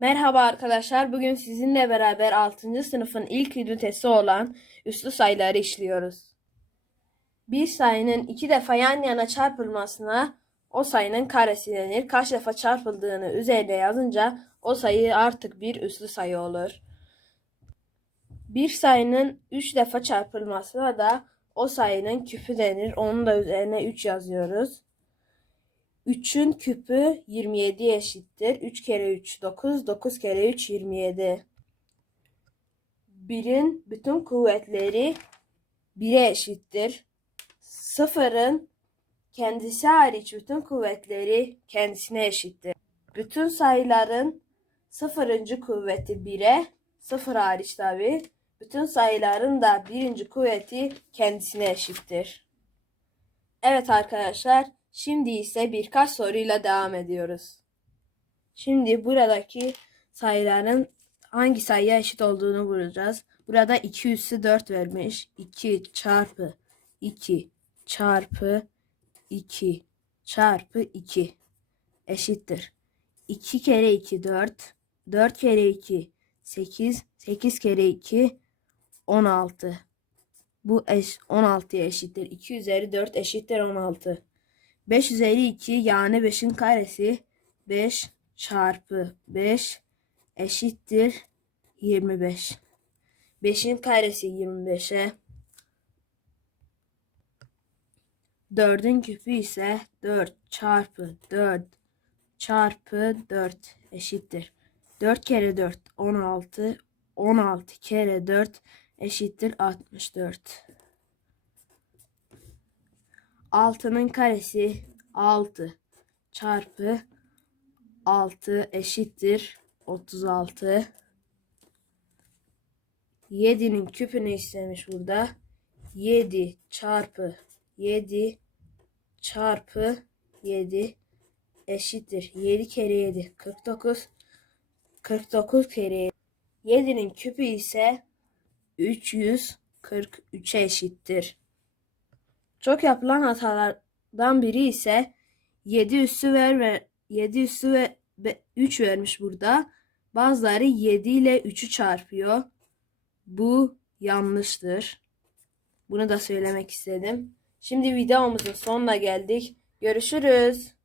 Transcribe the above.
Merhaba arkadaşlar. Bugün sizinle beraber 6. sınıfın ilk ünitesi olan üslü sayıları işliyoruz. Bir sayının iki defa yan yana çarpılmasına o sayının karesi denir. Kaç defa çarpıldığını üzerine yazınca o sayı artık bir üslü sayı olur. Bir sayının üç defa çarpılmasına da o sayının küpü denir. Onun da üzerine 3 yazıyoruz. 3'ün küpü 27 eşittir. 3 kere 3 9, 9 kere 3 27. 1'in bütün kuvvetleri 1'e eşittir. 0'ın kendisi hariç bütün kuvvetleri kendisine eşittir. Bütün sayıların sıfırıncı kuvveti 1'e, 0 hariç tabi. Bütün sayıların da birinci kuvveti kendisine eşittir. Evet arkadaşlar, şimdi ise birkaç soruyla devam ediyoruz. Şimdi buradaki sayıların hangi sayıya eşit olduğunu bulacağız. Burada 2 üssü 4 vermiş. 2 çarpı 2 çarpı 2 çarpı 2 eşittir. 2 kere 2 4, 4 kere 2 8, 8 kere 2 16. Bu eş, 16'ya eşittir. 2 üzeri 4 eşittir 16. 5 üzeri 2 yani 5'in karesi 5 çarpı 5 eşittir 25. 5'in karesi 25'e 4'ün küpü ise 4 çarpı 4 çarpı 4 eşittir. 4 kere 4 16 16 kere 4 eşittir 64. 6'nın karesi 6 çarpı 6 eşittir 36. 7'nin küpünü istemiş burada. 7 çarpı 7 çarpı 7 eşittir. 7 kere 7 49. 49 kere 7. 7'nin küpü ise 343'e eşittir. Çok yapılan hatalardan biri ise 7 üssü ver ve 7 üssü ve 3 vermiş burada. Bazıları 7 ile 3'ü çarpıyor. Bu yanlıştır. Bunu da söylemek istedim. Şimdi videomuzun sonuna geldik. Görüşürüz.